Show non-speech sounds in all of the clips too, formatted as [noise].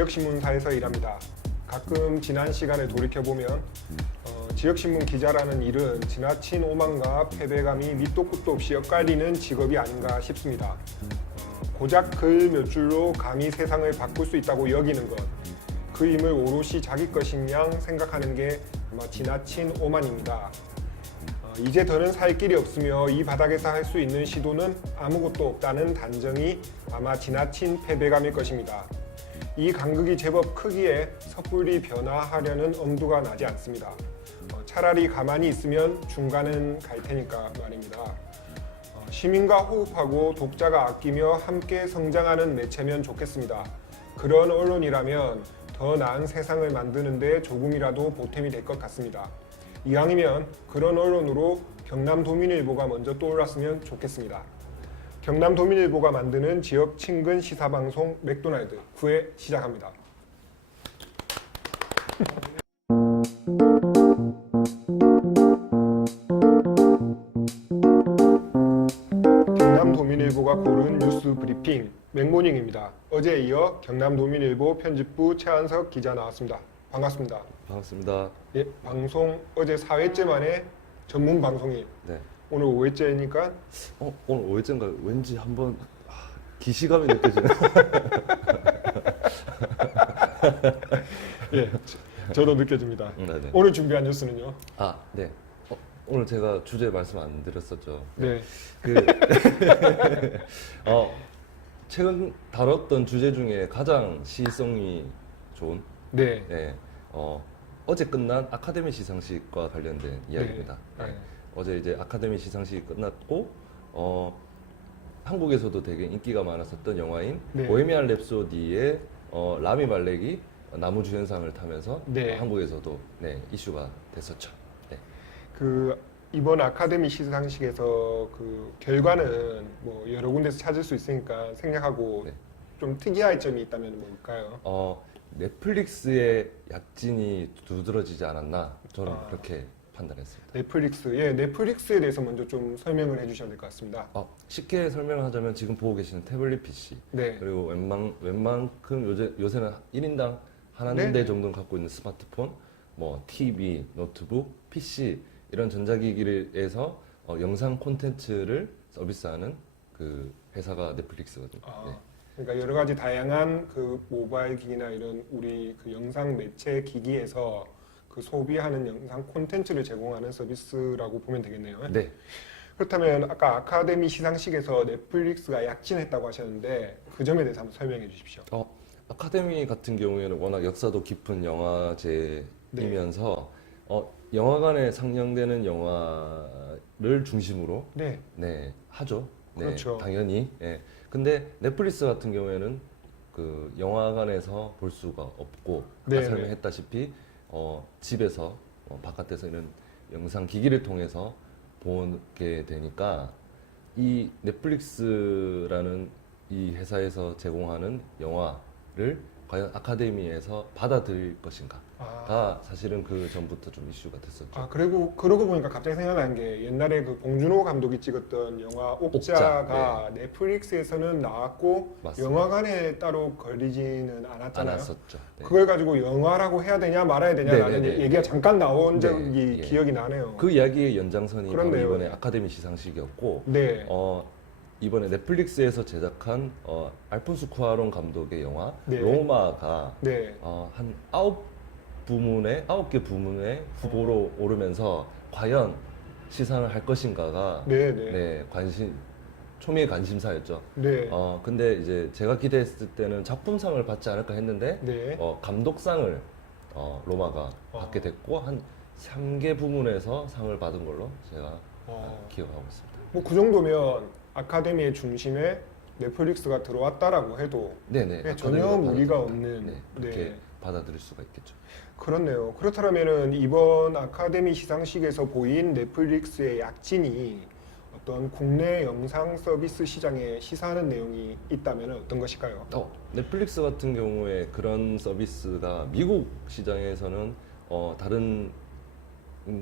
지역신문사에서 일합니다. 가끔 지난 시간에 돌이켜보면 어, 지역신문 기자라는 일은 지나친 오만과 패배감이 밑도 끝도 없이 엇갈리는 직업이 아닌가 싶습니다. 어, 고작 글 몇 줄로 감히 세상을 바꿀 수 있다고 여기는 것, 그 힘을 오롯이 자기 것인 양 생각하는 게 아마 지나친 오만입니다. 어, 이제 더는 살 길이 없으며 이 바닥에서 할 수 있는 시도는 아무것도 없다는 단정이 아마 지나친 패배감일 것입니다. 이 간극이 제법 크기에 섣불리 변화하려는 엄두가 나지 않습니다. 어, 차라리 가만히 있으면 중간은 갈 테니까 말입니다. 어, 시민과 호흡하고 독자가 아끼며 함께 성장하는 매체면 좋겠습니다. 그런 언론이라면 더 나은 세상을 만드는데 조금이라도 보탬이 될 것 같습니다. 이왕이면 그런 언론으로 경남도민일보가 먼저 떠올랐으면 좋겠습니다. 경남도민일보가 만드는 지역 친근 시사 방송 맥도날드 9회 시작합니다. 경남도민일보가 고른 뉴스 브리핑 맥모닝입니다. 어제에 이어 경남도민일보 편집부 최한석 기자 나왔습니다. 반갑습니다. 반갑습니다. 예, 방송 어제 4회째 만에 전문 방송이 네. 오늘 5회째니까 어, 오늘 5회째인가 왠지 한번 아, 기시감이 느껴지네. [laughs] 예, 저- 저도 느껴집니다. 네, 네. 오늘 준비한 뉴스는요? 아, 네. 어, 오늘 제가 주제 말씀 안 드렸었죠. 네, 그 [laughs] 어, 최근 다뤘던 주제 중에 가장 시성이 좋은 네, 네. 어, 어제 끝난 아카데미 시상식과 관련된 이야기입니다. 네. 네. 어제 이제 아카데미 시상식이 끝났고 어, 한국에서도 되게 인기가 많았었던 영화인 네. 보헤미안 랩소디의 어, 라미 말렉이 나무 주연상을 타면서 네. 어, 한국에서도 네, 이슈가 됐었죠. 네. 그 이번 아카데미 시상식에서 그 결과는 뭐 여러 군데서 찾을 수 있으니까 생략하고 네. 좀 특이할 점이 있다면 뭘까요? 어, 넷플릭스의 약진이 두드러지지 않았나 저는 아. 그렇게 판단했습니다. 넷플릭스, 예, 넷플릭스에 대해서 먼저 좀 설명을 해주셔야 될 것 같습니다. 어, 쉽게 설명을 하자면 지금 보고 계시는 태블릿 PC 네, 그리고 웬만, 웬만큼 요새, 요새는 1인당 한 네. 대 정도는 갖고 있는 스마트폰, 뭐 TV, 노트북, PC 이런 전자기기에서 어, 영상 콘텐츠를 서비스하는 그 회사가 넷플릭스거든요. 아, 네. 그러니까 여러 가지 다양한 그 모바일 기기나 이런 우리 그 영상 매체 기기에서 그 소비하는 영상 콘텐츠를 제공하는 서비스라고 보면 되겠네요. 네. 그렇다면 아까 아카데미 시상식에서 넷플릭스가 약진했다고 하셨는데 그 점에 대해서 한번 설명해 주십시오. 어, 아카데미 같은 경우에는 워낙 역사도 깊은 영화제이면서 어, 영화관에 상영되는 영화를 중심으로 네, 네 하죠. 네, 그렇죠. 당연히. 예. 근데 넷플릭스 같은 경우에는 그 영화관에서 볼 수가 없고 아까 네, 설명했다시피 어, 집에서 어, 바깥에서 이런 영상 기기를 통해서 보게 되니까 이 넷플릭스라는 이 회사에서 제공하는 영화를 과연 아카데미에서 받아들일 것인가가 아, 사실은 그 전부터 좀 이슈가 됐었죠. 아 그리고 그러고 보니까 갑자기 생각나는 게 옛날에 그 봉준호 감독이 찍었던 영화 옥자가 넷플릭스에서는 나왔고 맞습니다. 영화관에 따로 걸리지는 안 않았잖아요. 왔었죠. 네. 그걸 가지고 영화라고 해야 되냐 말아야 되냐라는 네, 네, 네, 얘기가 네. 잠깐 나온 네, 적이 예. 기억이 나네요. 그 이야기의 연장선이 바로. 이번에 아카데미 시상식이었고 네, 어, 이번에 넷플릭스에서 제작한 어, 알폰스 쿠아론 감독의 영화 네. 로마가 네, 어, 한 아홉 부문에 아홉 개 부문에 후보로 오르면서 과연 시상을 할 것인가가 네, 네, 네, 관심 초미의 관심사였죠. 네, 어 근데 이제 제가 기대했을 때는 작품상을 받지 않을까 했는데 네. 어, 감독상을 어, 로마가 어. 받게 됐고 한 3개 부문에서 상을 받은 걸로 제가 어. 기억하고 있습니다. 뭐 그 정도면 아카데미의 중심에 넷플릭스가 들어왔다라고 해도 네네. 네, 전혀 아카데미가 무리가 받아들인다. 없는, 네, 그렇게 네. 받아들일 수가 있겠죠. 그렇네요. 그렇다면은 이번 아카데미 시상식에서 보인 넷플릭스의 약진이 어떤 국내 영상 서비스 시장에 시사하는 내용이 있다면 어떤 것일까요? 어, 넷플릭스 같은 경우에 그런 서비스가 미국 시장에서는 어, 다른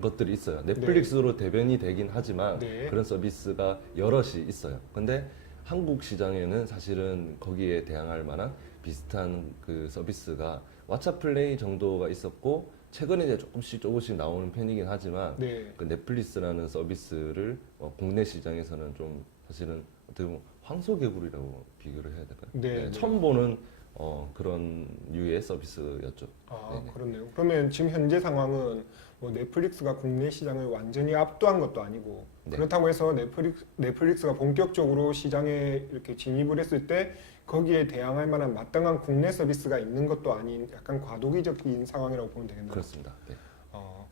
것들이 있어요. 넷플릭스로 대변이 되긴 하지만 네. 그런 서비스가 여럿이 있어요. 근데 한국 시장에는 사실은 거기에 대항할 만한 비슷한 그 서비스가 왓챠 플레이 정도가 있었고 최근에 이제 조금씩 조금씩 나오는 편이긴 하지만 네. 그 넷플릭스라는 서비스를 어, 국내 시장에서는 좀 사실은 어떻게 보면 황소개구리라고 비교를 해야 될까요? 네, 네. 처음 보는 어, 그런 유의 서비스였죠. 아 네네. 그렇네요. 그러면 지금 현재 상황은 뭐 넷플릭스가 국내 시장을 완전히 압도한 것도 아니고 네. 그렇다고 해서 넷플릭스, 넷플릭스가 본격적으로 시장에 이렇게 진입을 했을 때 거기에 대항할 만한 마땅한 국내 서비스가 있는 것도 아닌 약간 과도기적인 상황이라고 보면 되겠네요. 그렇습니다. 네. 어,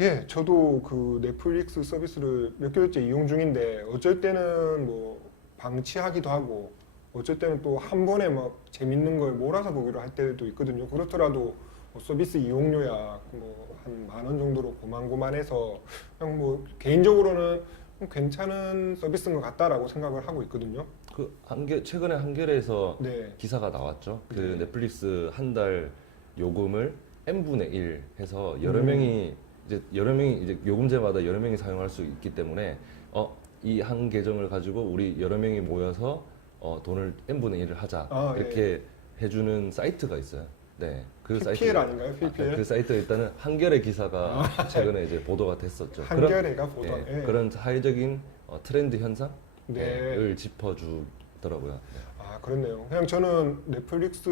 예, 저도 그 넷플릭스 서비스를 몇 개월째 이용 중인데 어쩔 때는 뭐 방치하기도 하고 어쩔 때는 또 한 번에 막 재밌는 걸 몰아서 보기로 할 때도 있거든요. 그렇더라도 뭐 서비스 이용료야 뭐 한 만 원 정도로 고만고만해서 그냥 뭐 개인적으로는 좀 괜찮은 서비스인 것 같다라고 생각을 하고 있거든요. 그 한개 최근에 한겨레에서 네, 기사가 나왔죠. 그 네. 넷플릭스 한 달 요금을 n 분의 1 해서 여러 음. 명이 이제 여러 명이 이제 요금제마다 여러 명이 사용할 수 있기 때문에 어 이 한 계정을 가지고 우리 여러 명이 모여서 어 돈을 n 분의 1을 하자 아, 이렇게 해주는 사이트가 있어요. 네, 그 PPL 사이트 아닌가요? PPL? 그 사이트 일단은 한겨레 기사가 최근에 이제 보도가 됐었죠. 그런- 한겨레가 보다. 예, 예. 그런 사회적인 어, 트렌드 현상을 네. 짚어주더라고요. 네. 아 그렇네요. 그냥 저는 넷플릭스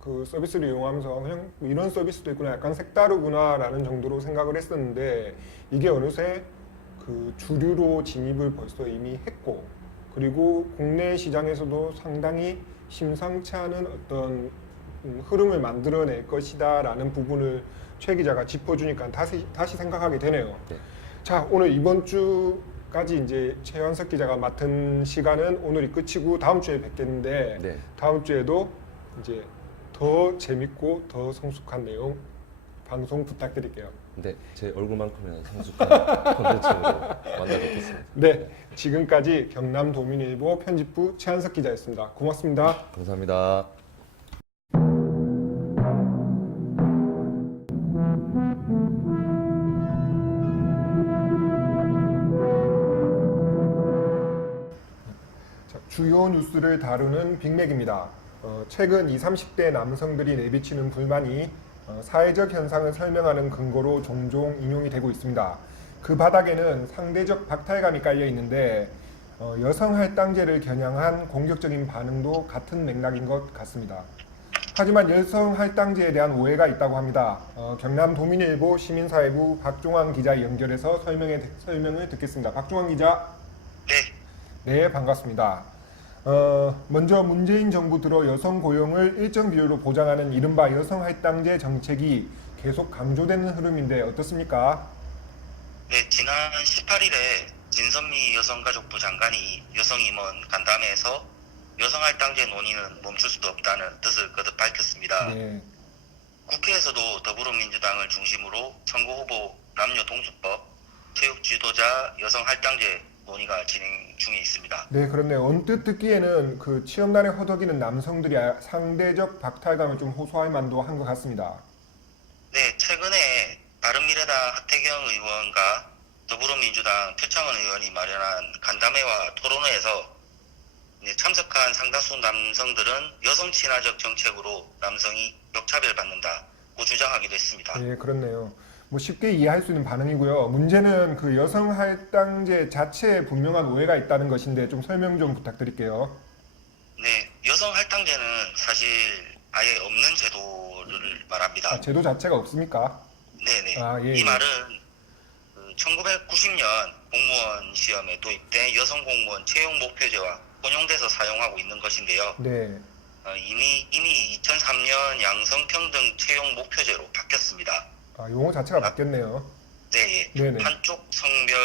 그 서비스를 이용하면서 그냥 뭐 이런 서비스도 있구나, 약간 색다르구나라는 정도로 생각을 했었는데 이게 어느새 그 주류로 진입을 벌써 이미 했고 그리고 국내 시장에서도 상당히 심상치 않은 어떤 음, 흐름을 만들어낼 것이다라는 부분을 최 기자가 짚어주니까 다시 다시 생각하게 되네요. 네. 자 오늘 이번 주까지 이제 최현석 기자가 맡은 시간은 오늘이 끝이고 다음 주에 뵙겠는데 네. 다음 주에도 이제 더 재밌고 더 성숙한 내용 방송 부탁드릴게요. 근데 제 얼굴만큼은 성숙한 [laughs] 콘텐츠로 만나뵙겠습니다. 네 지금까지 경남 도민일보 편집부 최한석 기자였습니다. 고맙습니다. 감사합니다. 자, 주요 뉴스를 다루는 빅맥입니다. 어, 최근 20, 30대 남성들이 내비치는 불만이 어, 사회적 현상을 설명하는 근거로 종종 인용이 되고 있습니다. 그 바닥에는 상대적 박탈감이 깔려 있는데 어, 여성 할당제를 겨냥한 공격적인 반응도 같은 맥락인 것 같습니다. 하지만 여성 할당제에 대한 오해가 있다고 합니다. 어, 경남 도민일보 시민사회부 박종환 기자 연결해서 설명을 듣겠습니다. 박종환 기자. 네, 네, 반갑습니다. 어, 먼저 문재인 정부 들어 여성 고용을 일정 비율로 보장하는 이른바 여성 할당제 정책이 계속 강조되는 흐름인데 어떻습니까? 네, 지난 18일에 진선미 여성가족부 장관이 여성임원 간담회에서 여성 할당제 논의는 멈출 수도 없다는 뜻을 거듭 밝혔습니다. 네, 국회에서도 더불어민주당을 중심으로 선거 후보 남녀 동수법, 체육 지도자 여성 할당제 논의가 진행 중에 있습니다. 네, 그렇네요. 언뜻 듣기에는 그 취업난에 허덕이는 남성들이 아- 상대적 박탈감을 좀 호소할 만도 한 것 같습니다. 네, 최근에 바른미래당 하태경 의원과 더불어민주당 표창원 의원이 마련한 간담회와 토론회에서 이제 참석한 상당수 남성들은 여성 친화적 정책으로 남성이 역차별 받는다고 주장하기도 했습니다. 네, 그렇네요. 뭐 쉽게 이해할 수 있는 반응이고요. 문제는 그 여성 할당제 자체에 분명한 오해가 있다는 것인데 좀 설명 좀 부탁드릴게요. 네, 여성 할당제는 사실 아예 없는 제도를 말합니다. 아, 제도 자체가 없습니까? 네네. 아, 예, 이 예. 말은 그 1990년 공무원 시험에 도입된 여성 공무원 채용 목표제와 혼용돼서 사용하고 있는 것인데요. 네. 어, 이미 이미 2003년 양성평등 채용 목표제로 바뀌었습니다. 아, 용어 자체가 바뀌었네요. 네, 예. 네네. 한쪽 성별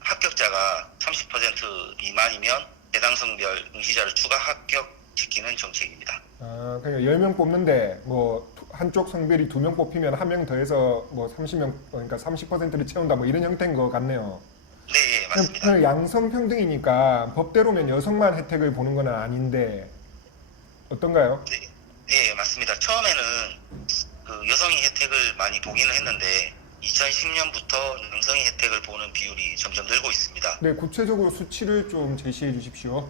합격자가 30% 미만이면 해당 성별 응시자를 추가 합격시키는 정책입니다. 아, 그러니까 10명 뽑는데 뭐 두- 한쪽 성별이 두명 뽑히면 한명 더해서 뭐 30명 그러니까 30%를 채운다 뭐 이런 형태인 것 같네요. 네, 예, 맞습니다. 그럼 양성 평등이니까 법대로면 여성만 혜택을 보는 건 아닌데 어떤가요? 네, 네, 맞습니다. 처음에는 그 여성이 혜택을 많이 보기는 했는데 2010년부터 남성이 혜택을 보는 비율이 점점 늘고 있습니다. 네, 구체적으로 수치를 좀 제시해 주십시오.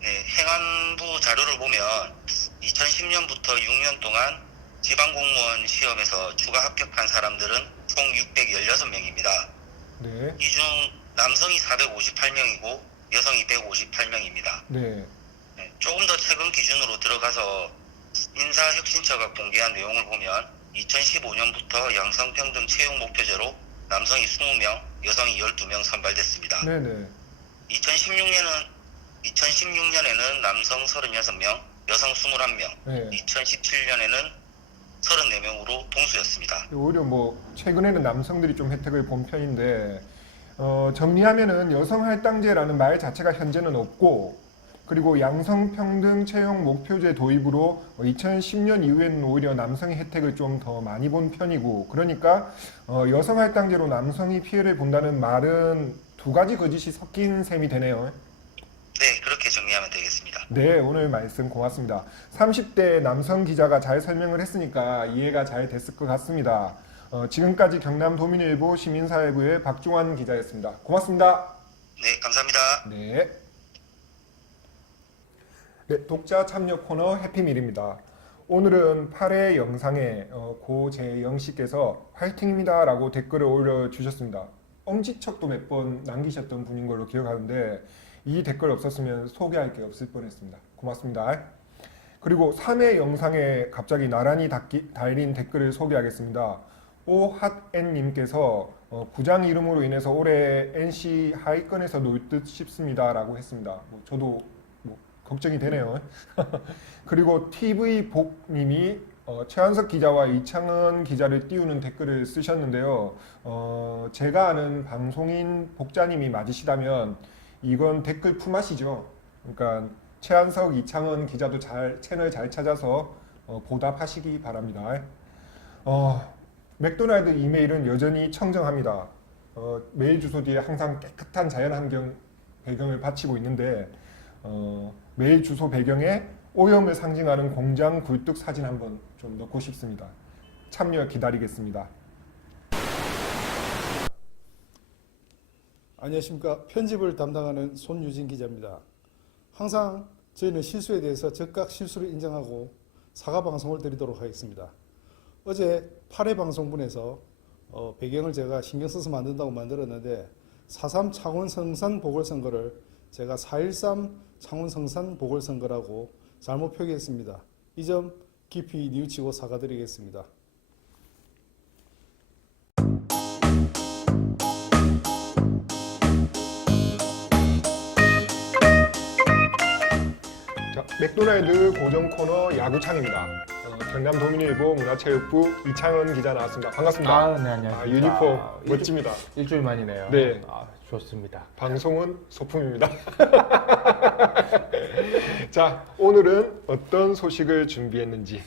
네, 행안부 자료를 보면 2010년부터 6년 동안 지방공무원 시험에서 추가 합격한 사람들은 총 616명입니다. 네. 이 중 남성이 458명이고 여성이 158명입니다. 네. 조금 더 최근 기준으로 들어가서 인사혁신처가 공개한 내용을 보면 2015년부터 양성평등 채용 목표제로 남성이 20명, 여성이 12명 선발됐습니다. 네, 네. 2016년은 2016년에는 남성 36명, 여성 21명, 네. 2017년에는 34명으로 동수였습니다. 오히려 뭐 최근에는 남성들이 좀 혜택을 본 편인데 어, 정리하면은 여성 할당제라는 말 자체가 현재는 없고 그리고 양성평등 채용 목표제 도입으로 2010년 이후에는 오히려 남성의 혜택을 좀 더 많이 본 편이고 그러니까 어, 여성 할당제로 남성이 피해를 본다는 말은 두 가지 거짓이 섞인 셈이 되네요. 네, 그렇게 정리하면 되겠습니다. 네, 오늘 말씀 고맙습니다. 30대 남성 기자가 잘 설명을 했으니까 이해가 잘 됐을 것 같습니다. 어, 지금까지 경남 도민일보 시민사회부의 박종환 기자였습니다. 고맙습니다. 네, 감사합니다. 네. 네, 독자 참여 코너 해피밀입니다. 오늘은 8회 영상에 어, 고재영 씨께서 화이팅입니다 라고 댓글을 올려주셨습니다. 엄지척도 몇 번 남기셨던 분인 걸로 기억하는데 이 댓글 없었으면 소개할 게 없을 뻔했습니다. 고맙습니다. 그리고 3회 영상에 갑자기 나란히 닫기, 달린 댓글을 소개하겠습니다. 오핫엔님께서 어, 구장 이름으로 인해서 올해 NC 하위권에서 놀 듯 싶습니다 라고 했습니다. 뭐 저도 뭐 걱정이 되네요. [laughs] 그리고 TV 복님이 어, 최한석 기자와 이창은 기자를 띄우는 댓글을 쓰셨는데요. 어, 제가 아는 방송인 복자님이 맞으시다면 이건 댓글 품앗이죠. 그러니까 최한석, 이창은 기자도 잘 채널 잘 찾아서 어, 보답하시기 바랍니다. 어, 맥도날드 이메일은 여전히 청정합니다. 어, 메일 주소 뒤에 항상 깨끗한 자연 환경 배경을 바치고 있는데 어, 메일 주소 배경에 오염을 상징하는 공장 굴뚝 사진 한번 좀 넣고 싶습니다. 참여 기다리겠습니다. 안녕하십니까. 편집을 담당하는 손유진 기자입니다. 항상 저희는 실수에 대해서 즉각 실수를 인정하고 사과 방송을 드리도록 하겠습니다. 어제 8회 방송분에서 어, 배경을 제가 신경 써서 만든다고 만들었는데 4.3 창원 성산 보궐선거를 제가 4.13 창원 성산 보궐선거라고 잘못 표기했습니다. 이 점 깊이 뉘우치고 사과드리겠습니다. 자, 맥도날드 고정 코너 야구창입니다. 어, 경남 도민일보 문화체육부 이창은 기자 나왔습니다. 반갑습니다. 아, 네, 안녕하십니까. 아, 유니폼 아, 멋집니다. 일주일 만이네요. 네. 아, 좋습니다. 방송은 소품입니다. [laughs] 자, 오늘은 어떤 소식을 준비했는지.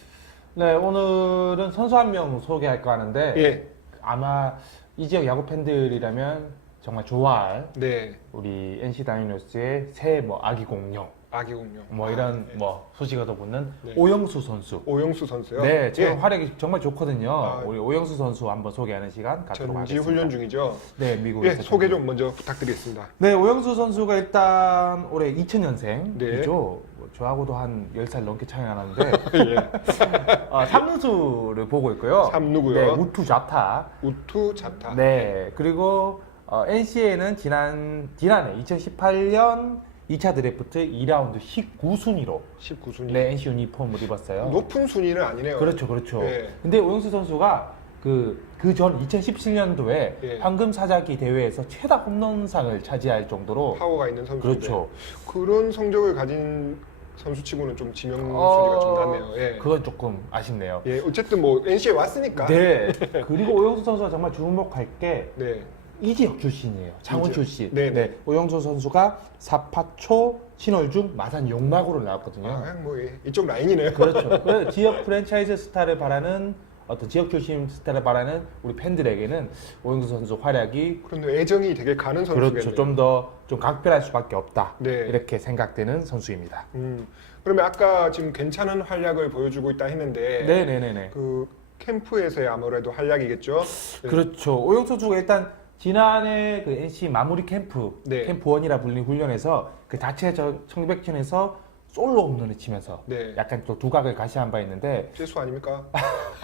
네, 오늘은 선수 한 명 소개할까 하는데 예, 아마 이 지역 야구 팬들이라면 정말 좋아할 네, 우리 NC 다이노스의 새 뭐 아기 공룡 아기 공룡. 뭐 이런 뭐 소식 얻어보는 네. 오영수 선수. 오영수 선수요. 네, 지금 예, 활약이 정말 좋거든요. 아. 우리 오영수 선수 한번 소개하는 시간 갖도록 하겠습니다. 훈련 중이죠. 네, 예, 미국에서 소개 좀 먼저 부탁드리겠습니다. 네, 오영수 선수가 일단 올해 2000년생이죠. 네. 뭐 저하고도 한 10살 넘게 차이 나는데 [laughs] 예, 어, 삼루수를 보고 있고요. 삼루고요. 네, 우투 좌타. 우투 자타. 네, 그리고 어, NCA는 지난 지난해 2018년 2차 드래프트 2라운드 19순위로 19순위. 네, NC 유니폼을 입었어요. 높은 순위는 아니네요. 그렇죠, 그렇죠. 네. 근데 오영수 선수가 그 그 전 2017년도에 예. 황금 사자기 대회에서 최다 홈런상을 차지할 정도로 파워가 있는 선수인데 그렇죠. 그런 성적을 가진 선수치고는 좀 지명 순위가 어, 좀 낮네요. 예. 그건 조금 아쉽네요. 예, 어쨌든 뭐 NC에 왔으니까. 네. [laughs] 그리고 오영수 선수가 정말 주목할 게 네. 이 지역 출신이에요. 창원 이 지역. 출신. 네 네. 오영수 선수가 사파초 신월중 마산 용마고를 나왔거든요. 아, 뭐 예, 이쪽 라인이네요. 그렇죠. [laughs] 그 지역 프랜차이즈 스타를 바라는 어떤 지역 출신 스타를 바라는 우리 팬들에게는 오영수 선수 활약이 그런데 애정이 되게 가는 선수겠네요. 그렇죠. 좀 더 좀 각별할 수밖에 없다. 네. 이렇게 생각되는 선수입니다. 음. 그러면 아까 지금 괜찮은 활약을 보여주고 있다 했는데 네, 네, 네, 네. 그 캠프에서의 아무래도 활약이겠죠. 네. 그렇죠. 오영수 선수가 일단 지난해 그 NC 마무리 캠프 네. 캠프 원이라 불리는 훈련에서 그 자체 저 청백전에서 솔로 홈런을 치면서 네. 약간 또 두각을 가시한 바 있는데 실수 아닙니까?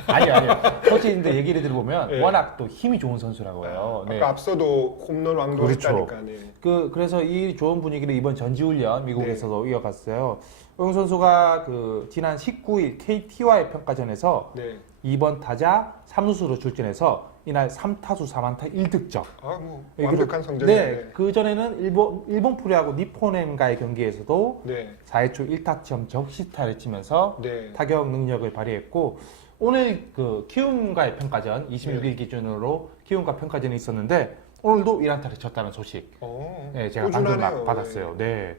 아니 [laughs] 아니요 코치인데 얘기를 들어보면 네. 워낙 또 힘이 좋은 선수라고 해요. 네. 아까 앞서도 홈런 왕도 그렇죠. 했다니까. 네. 그 그래서 이 좋은 분위기를 이번 전지훈련 미국에서도 이어갔어요. 오영 선수가 그 지난 19일 KT와의 평가전에서 네. 2번 타자 3루수로 출전해서 이날 3타수 4안타 1득점. 아, 뭐 네, 완벽한 성적이네. 네, 그 전에는 일본 일본 프로야구 니폰엠과의 경기에서도 네. 4회 초 1타점 적시타를 치면서 네. 타격 능력을 발휘했고 오늘 그 키움과의 평가전 26일 네. 기준으로 키움과 평가전이 있었는데 오늘도 1안타를 쳤다는 소식. 어, 네, 제가 방금. 막 받았어요. 네.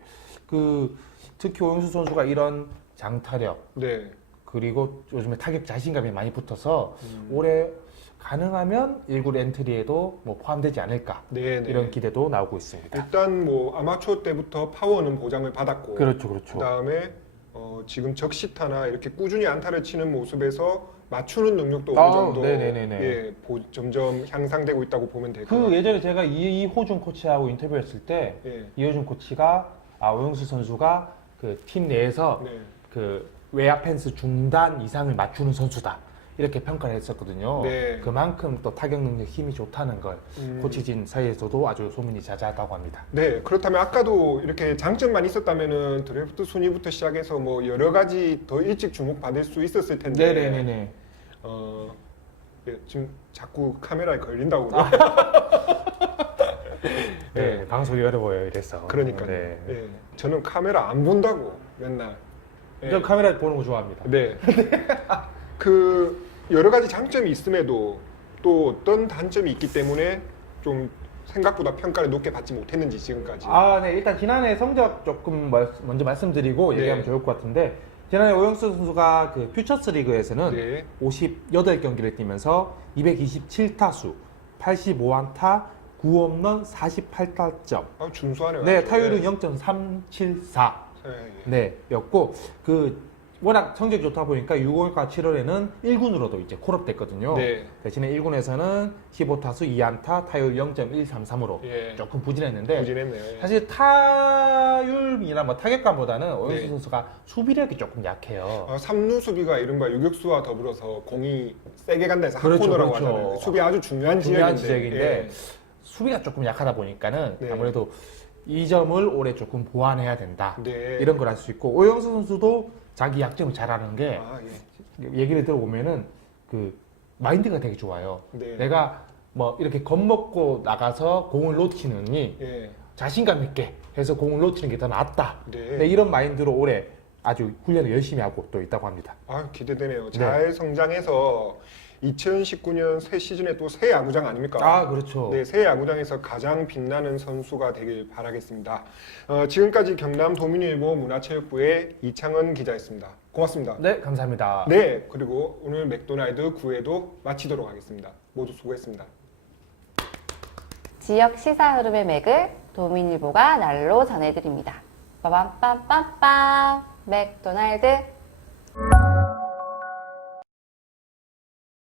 그 특히 오영수 선수가 이런 장타력 네. 그리고 요즘에 타격 자신감이 많이 붙어서 음. 올해 가능하면 1구 엔트리에도 뭐 포함되지 않을까 네, 네. 이런 기대도 나오고 있습니다. 일단 뭐 아마추어 때부터 파워는 보장을 받았고 그렇죠, 그렇죠. 그다음에 어, 지금 적시타나 이렇게 꾸준히 안타를 치는 모습에서 맞추는 능력도 아, 어느 정도 네네네네. 예, 보- 점점 향상되고 있다고 보면 될 것 그 같아요. 예전에 제가 이- 이호준 코치하고 인터뷰했을 때 예. 이호준 코치가 아 오영수 선수가 그 팀 내에서 네. 그 외야 펜스 중단 이상을 맞추는 선수다 이렇게 평가를 했었거든요. 네. 그만큼 또 타격 능력 힘이 좋다는 걸 음. 코치진 사이에서도 아주 소문이 자자하다고 합니다. 네, 그렇다면 아까도 이렇게 장점만 있었다면은 드래프트 순위부터 시작해서 뭐 여러 가지 더 일찍 주목받을 수 있었을 텐데. 네 네네네. 어, 예, 지금 자꾸 카메라에 걸린다고. 아, [laughs] 네. 네, 방송이 어려워요 이래서. 그러니까요. 네. 예, 저는 카메라 안 본다고 맨날. 예. 저 카메라 보는 거 좋아합니다. 네. [laughs] 그 여러 가지 장점이 있음에도 또 어떤 단점이 있기 때문에 좀 생각보다 평가를 높게 받지 못했는지 지금까지. 아, 네. 일단 지난해 성적 조금 말- 먼저 말씀드리고 네. 얘기하면 좋을 것 같은데 지난해 오영수 선수가 그 퓨처스 리그에서는 네. 58경기를 뛰면서 227타수, 85안타, 9홈런, 48타점. 아, 준수하네요. 네, 아주. 타율은 0.374. 네. 네, 였고 그 워낙 성적이 좋다 보니까 6월과 7월에는 1군으로도 이제 콜업됐거든요. 네. 대신에 1군에서는 15타수 2안타, 타율 0.133으로 예. 조금 부진했는데 부진했네요. 예. 사실 타율이나 뭐 타격감보다는 오영수 네. 선수가 수비력이 조금 약해요. 어, 삼루 수비가 이른바 유격수와 더불어서 공이 세게 간다 해서 그렇죠, 핫코너라고 그렇죠. 하잖아요. 수비 아주 중요한, 중요한 지역인데. 지역인데 수비가 조금 약하다 보니까 는 네. 아무래도 이 점을 올해 조금 보완해야 된다. 예. 네. 이런 걸 알 수 있고 오영수 선수도 자기 약점을 잘 아는 게 아, 예. 얘기를 들어보면은 그 마인드가 되게 좋아요. 네. 내가 뭐 이렇게 겁먹고 나가서 공을 놓치느니 예. 자신감 있게 해서 공을 놓치는 게 더 낫다. 네. 네, 이런 마인드로 올해 아주 훈련을 열심히 하고 또 있다고 합니다. 아, 기대되네요. 네. 잘 성장해서 2019년 새 시즌에 또 새 야구장 아닙니까? 아 그렇죠. 네, 새 야구장에서 가장 빛나는 선수가 되길 바라겠습니다. 어, 지금까지 경남 도민일보 문화체육부의 이창은 기자였습니다. 고맙습니다. 네, 감사합니다. 네, 그리고 오늘 맥도날드 9회도 마치도록 하겠습니다. 모두 수고했습니다. 지역 시사 흐름의 맥을 도민일보가 날로 전해드립니다. 빠밤빰빰빰 맥도날드